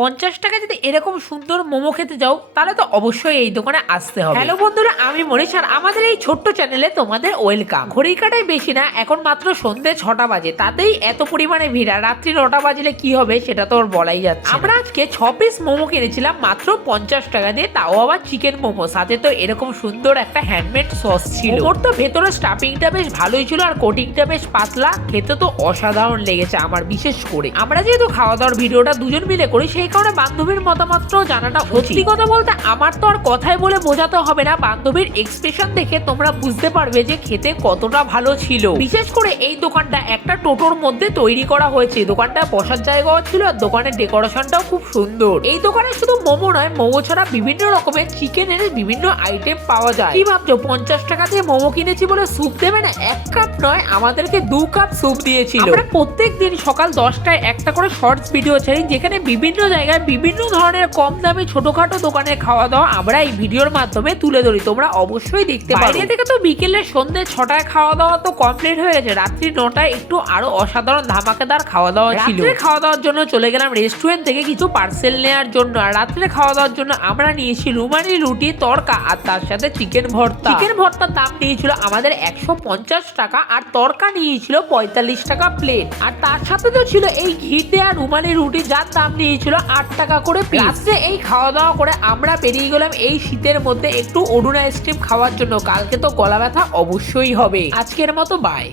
50 টাকা যদি এরকম সুন্দর মোমো খেতে যাও তাহলে তো অবশ্যই এই দোকানে আসতে হবে। হ্যালো বন্ধুরা, আমি মনীষ আর আমাদের এই ছোট্ট চ্যানেলে তোমাদের ওয়েলকাম। ঘড়ির কাটায় বেশি না, এখন মাত্র সন্ধ্যে 6টা বাজে, তাতেই এত পরিমাণে ভিড়। আর রাত্রি 9টা বাজলে কি হবে সেটা তো ওর বলাই যাচ্ছে। আমরা আজকে 6 পিস মোমো কিনেছিলাম মাত্র 50 টাকা দিয়ে, তাও আবার চিকেন মোমো, সাথে তো এরকম সুন্দর একটা হ্যান্ডমেড সস ছিল। ওর তো ভেতরে স্টাফিংটা বেশ ভালোই ছিল আর কোটিংটা বেশ পাতলা, খেতে তো অসাধারণ লেগেছে আমার। বিশেষ করে আমরা যেহেতু খাওয়া দাওয়ার ভিডিওটা দুজন মিলে করি, সেই কারণে বান্ধবীর মতামতটাও জানাটা। সত্যি কথা বলতে আমার তো আর কথায় বলে বোঝাতে হবে না, বান্ধবীর এক্সপ্রেশন দেখে তোমরা বুঝতে পারবে যে খেতে কতটা ভালো ছিল। বিশেষ করে এই দোকানটা একটা টোটোর মধ্যে তৈরি করা হয়েছে, দোকানটা বসার জায়গাও ছিল আর দোকানের ডেকোরেশনটাও খুব সুন্দর। এই দোকানে শুধু মোমো নয়, মোমো ছাড়া বিভিন্ন রকমের চিকেনের বিভিন্ন আইটেম পাওয়া যায়। কি ভাবছো 50 টাকা দিয়ে মোমো কিনেছি বলে স্যুপ দেবে না? 1 কাপ নয়, আমাদেরকে 2 কাপ স্যুপ দিয়েছিল। আমরা প্রত্যেক দিন সকাল 10টায় একটা করে শর্টস ভিডিও ছাড়ি, যেখানে বিভিন্ন জায়গায় বিভিন্ন ধরনের কম দামে ছোটখাটো দোকানে খাওয়া দাওয়া আমরা এই ভিডিওর মাধ্যমে তুলে ধরি, তোমরা অবশ্যই দেখতে পারো। বাইরে থেকে তো বিকেলে সন্ধ্যে 6টায় খাওয়া দাওয়া তো কমপ্লিট হয়ে গেছে, রাত্রি 9টায় একটু আরো অসাধারণ ধামাকেদার খাওয়া দাওয়া ছিল। রাত্রে খাওয়া দাওয়ার জন্য চলে গেলাম রেস্টুরেন্ট থেকে কিছু পার্সেল নেওয়ার জন্য। আর রাত্রে খাওয়া দাওয়ার জন্য আমরা নিয়েছি রুমালি রুটি, তড়কা আর তার সাথে চিকেন ভর্তা। চিকেন ভর্তার দাম নিয়েছিল আমাদের 150 টাকা আর তড়কা নিয়েছিল 45 টাকা প্লেট। আর তার সাথে তো ছিল এই ঘি দেওয়া রুমালি রুটি, যার দাম নিয়েছিল 8 টাকা করে পিস। রাত্রে এই খাওয়া দাওয়া করে আমরা বেরিয়ে গেলাম এই শীতের মধ্যে একটু অরুণ আইসক্রিম খাওয়ার জন্য। কালকে তো গলা ব্যথা অবশ্যই হবে। আজকের মতো বাই।